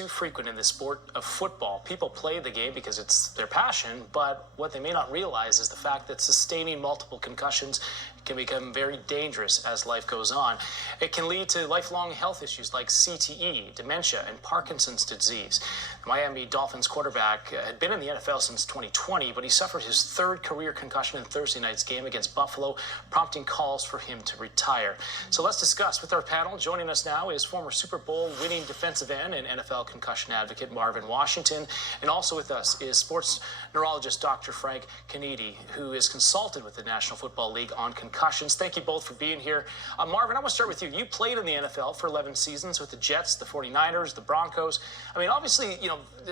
too frequent in the sport of football. People play the game because it's their passion, but what they may not realize is the fact that sustaining multiple concussions can become very dangerous as life goes on. It can lead to lifelong health issues like CTE, dementia, and Parkinson's disease. The Miami Dolphins quarterback had been in the NFL since 2020, but he suffered his third career concussion in Thursday night's game against Buffalo, prompting calls for him to retire. So let's discuss with our panel. Joining us now is former Super Bowl winning defensive end and NFL concussion advocate Marvin Washington. And also with us is sports neurologist Dr. Frank Kennedy, who is consulted with the National Football League on concussions. Thank you both for being here. Marvin, I want to start with you. You played in the NFL for 11 seasons with the Jets, the 49ers, the Broncos. I mean, obviously,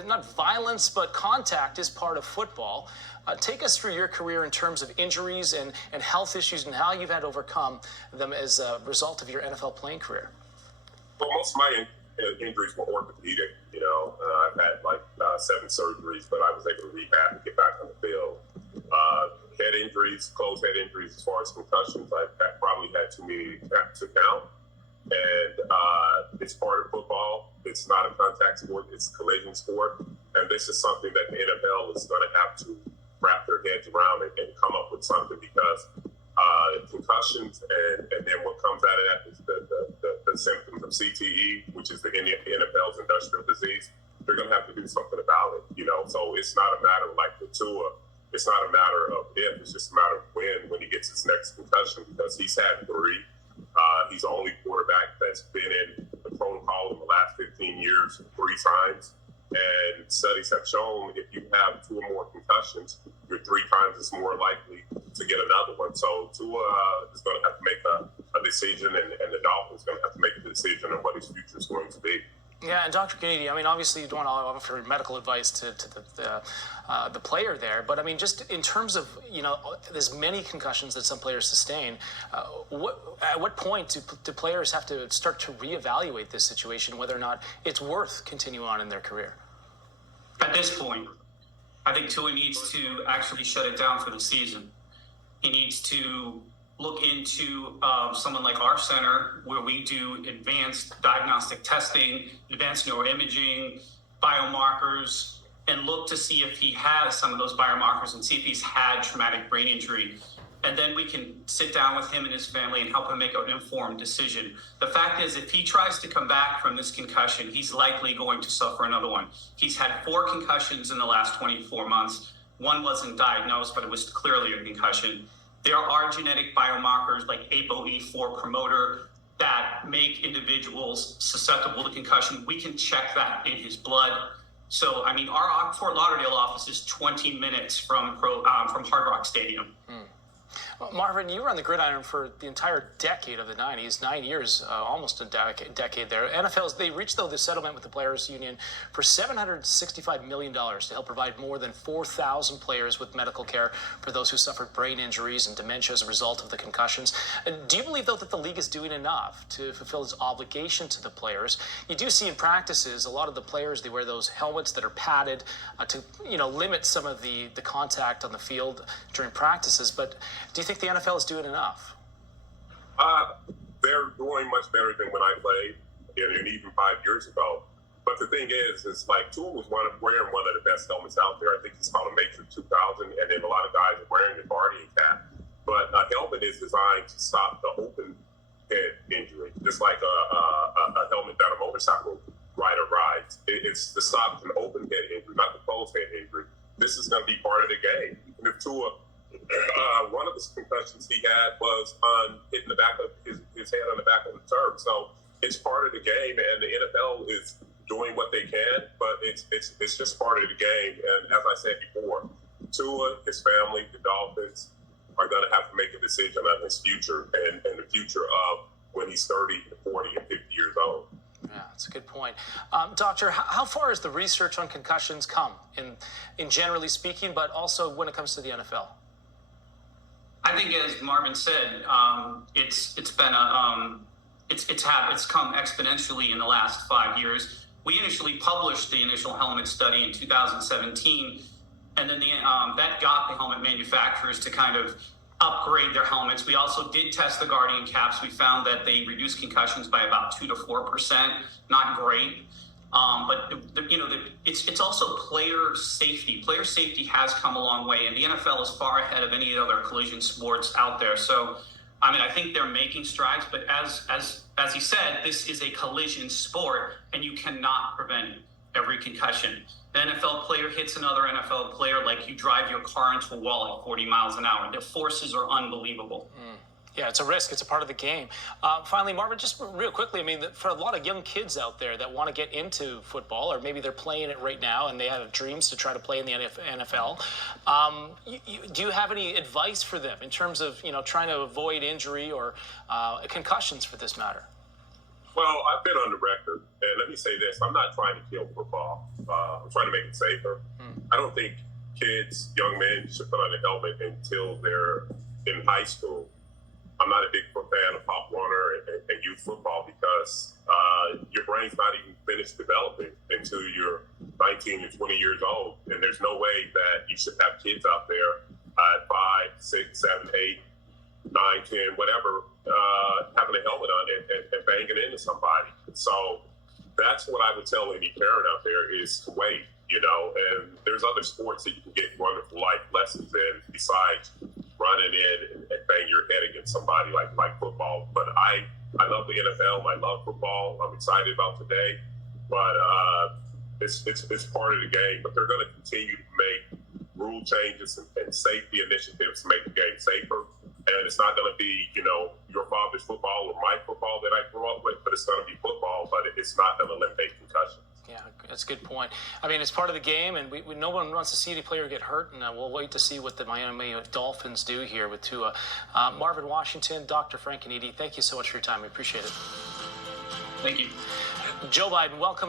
not violence, but contact is part of football. Take us through your career in terms of injuries and health issues and how you've had to overcome them as a result of your NFL playing career. Well, most of my injuries were orthopedic. I've had 7 surgeries, but I was able to rehab and get back on the field. Head injuries, closed head injuries, as far as concussions, I probably had too many to count. And it's part of football. It's not a contact sport. It's a collision sport. And this is something that the NFL is going to have to wrap their heads around and come up with something, because concussions and then what comes out of that is the symptoms of CTE, which is the NFL's industrial disease. They're going to have to do something about it, So it's not a matter of like the Tua. It's not a matter of if, it's just a matter of when he gets his next concussion, because he's had 3. He's the only quarterback that's been in the protocol in the last 15 years 3 times. And studies have shown if you have 2 or more concussions, you're 3 times as more likely to get another one. So Tua is going to have to make a decision, and the Dolphins are going to have to make a decision on what his future is going to be. Yeah, and Dr. Kennedy, obviously you don't want to offer medical advice to the player there, but just in terms of, there's many concussions that some players sustain. At what point do players have to start to reevaluate this situation, whether or not it's worth continuing on in their career? At this point, I think Tua needs to actually shut it down for the season. He needs to look into someone like our center, where we do advanced diagnostic testing, advanced neuroimaging, biomarkers, and look to see if he has some of those biomarkers and see if he's had traumatic brain injury. And then we can sit down with him and his family and help him make an informed decision. The fact is, if he tries to come back from this concussion, he's likely going to suffer another one. He's had 4 concussions in the last 24 months. One wasn't diagnosed, but it was clearly a concussion. There are genetic biomarkers like ApoE4 promoter that make individuals susceptible to concussion. We can check that in his blood. So, our Fort Lauderdale office is 20 minutes from Hard Rock Stadium. Well, Marvin, you were on the gridiron for the entire decade of the 90s, 9 years, almost a decade there. They reached, the settlement with the Players Union for $765 million to help provide more than 4,000 players with medical care for those who suffered brain injuries and dementia as a result of the concussions. Do you believe, though, that the league is doing enough to fulfill its obligation to the players? You do see in practices, a lot of the players, they wear those helmets that are padded to, limit some of the contact on the field during practices. But do you think the NFL is doing enough? They're doing much better than when I played, and even 5 years ago. But the thing is like Tua was wearing one of the best helmets out there. I think it's called a Matrix 2000, and then a lot of guys are wearing the Guardian cap. But a helmet is designed to stop the open head injury, just like a helmet that a motorcycle rider rides. It's to stop an open head injury, not the closed head injury. This is going to be part of the game. And if Tua, one of the concussions he had was on hitting the back of his head on the back of the turf. So it's part of the game, and the NFL is doing what they can, but it's just part of the game. And as I said before, Tua, his family, the Dolphins are going to have to make a decision on his future and the future of when he's 30, 40, and 50 years old. Yeah, that's a good point. Doctor, how far has the research on concussions come in generally speaking, but also when it comes to the NFL? I think, as Marvin said, it's come exponentially in the last 5 years. We initially published the initial helmet study in 2017, and then that got the helmet manufacturers to kind of upgrade their helmets. We also did test the Guardian caps. We found that they reduced concussions by about 2 to 4%. Not great. It's also player safety. Player safety has come a long way, and the NFL is far ahead of any other collision sports out there. So, I mean, I think they're making strides. But as he said, this is a collision sport, and you cannot prevent every concussion. An NFL player hits another NFL player like you drive your car into a wall at 40 miles an hour. The forces are unbelievable. Yeah, it's a risk. It's a part of the game. Finally, Marvin, just real quickly, I mean, for a lot of young kids out there that want to get into football, or maybe they're playing it right now and they have dreams to try to play in the NFL, do you have any advice for them in terms of, trying to avoid injury or concussions for this matter? Well, I've been on the record, and let me say this. I'm not trying to kill football. I'm trying to make it safer. I don't think kids, young men, should put on a helmet until they're in high school. I'm not a big fan of Pop Warner and youth football because your brain's not even finished developing until you're 19 or 20 years old. And there's no way that you should have kids out there at 5, 6, 7, 8, 9, 10, whatever, having a helmet on and banging into somebody. So that's what I would tell any parent out there is to wait, and there's other sports that you can get wonderful life lessons in besides running in and bang your head against somebody like football. But I love the NFL. I love football. I'm excited about today. But it's part of the game. But they're going to continue to make rule changes and safety initiatives to make the game safer. And it's not going to be, your father's football or my football that I grew up with, but it's going to be football, but it's not going to eliminate concussions. Yeah, that's a good point. I mean, it's part of the game, and no one wants to see any player get hurt, and we'll wait to see what the Miami Dolphins do here with Tua. Marvin Washington, Dr. Frank Canidi, thank you so much for your time. We appreciate it. Thank you. Joe Biden, welcome.